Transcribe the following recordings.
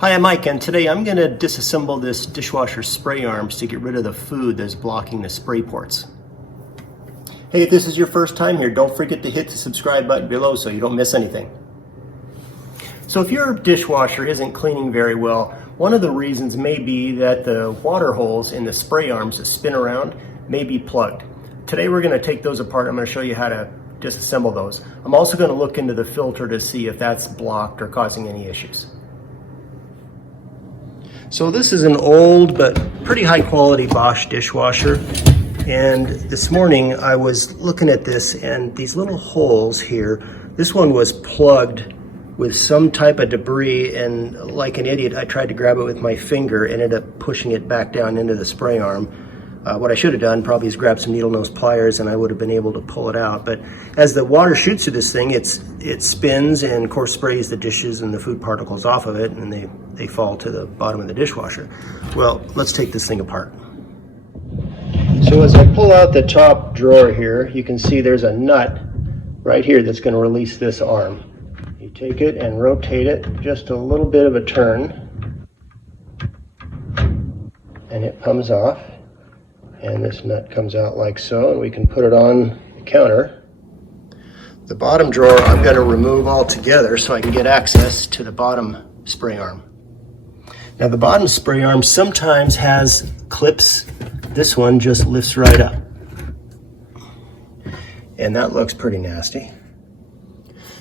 Hi, I'm Mike, and today I'm going to disassemble this dishwasher spray arms to get rid of the food that's blocking the spray ports. Hey, if this is your first time here, don't forget to hit the subscribe button below so you don't miss anything. So if your dishwasher isn't cleaning very well, one of the reasons may be that the water holes in the spray arms that spin around may be plugged. Today we're going to take those apart. I'm going to show you how to disassemble those. I'm also going to look into the filter to see if that's blocked or causing any issues. So this is an old but pretty high quality Bosch dishwasher, and this morning I was looking at this and these little holes here, this one was plugged with some type of debris, and like an idiot I tried to grab it with my finger and ended up pushing it back down into the spray arm. What I should have done probably is grab some needle nose pliers and I would have been able to pull it out. But as the water shoots through this thing, it spins and of course sprays the dishes and the food particles off of it, and they fall to the bottom of the dishwasher. Well, let's take this thing apart. So as I pull out the top drawer here, you can see there's a nut right here that's going to release this arm. You take it and rotate it just a little bit of a turn and it comes off. And this nut comes out like so, and we can put it on the counter. The bottom drawer I'm going to remove altogether so I can get access to the bottom spray arm. Now the bottom spray arm sometimes has clips. This one just lifts right up. And that looks pretty nasty.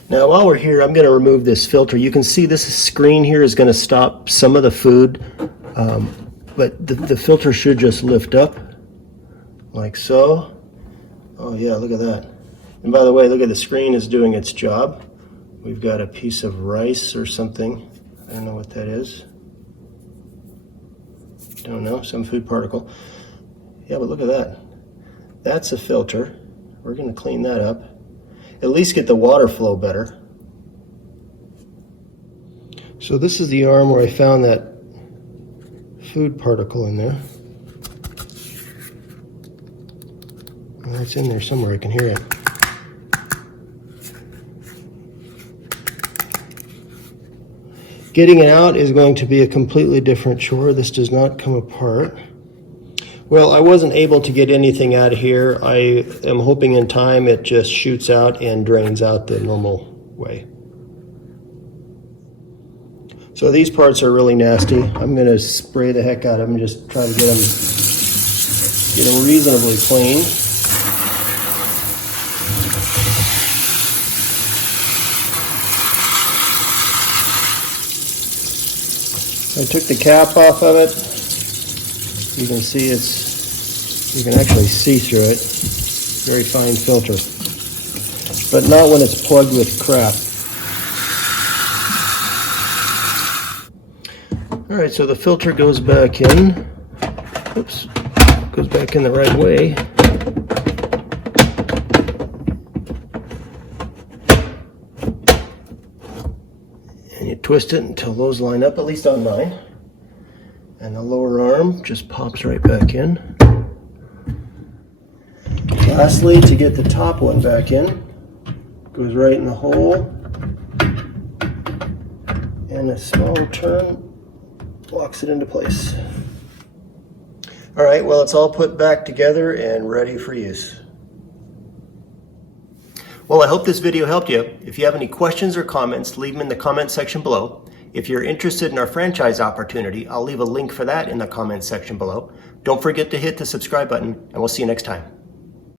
Now while we're here, I'm going to remove this filter. You can see this screen here is going to stop some of the food, but the filter should just lift up. Like so. Oh yeah, look at that. And by the way, look at the screen is doing its job. We've got a piece of rice or something. I don't know what that is. Don't know, some food particle. Yeah, but look at that. That's a filter. We're going to clean that up. At least get the water flow better. So this is the arm where I found that food particle in there. Well, it's in there somewhere, I can hear it. Getting it out is going to be a completely different chore. This does not come apart. Well, I wasn't able to get anything out of here. I am hoping in time it just shoots out and drains out the normal way. So these parts are really nasty. I'm going to spray the heck out of them and just try to get them reasonably clean. I took the cap off of it. You can see you can actually see through it. Very fine filter. But not when it's plugged with crap. All right, so the filter goes back in. Oops, goes back in the right way. And you twist it until those line up, at least on mine. And the lower arm just pops right back in. Lastly, to get the top one back in, goes right in the hole. And a small turn locks it into place. All right, well, it's all put back together and ready for use. Well, I hope this video helped you. If you have any questions or comments, leave them in the comment section below. If you're interested in our franchise opportunity, I'll leave a link for that in the comment section below. Don't forget to hit the subscribe button, and we'll see you next time.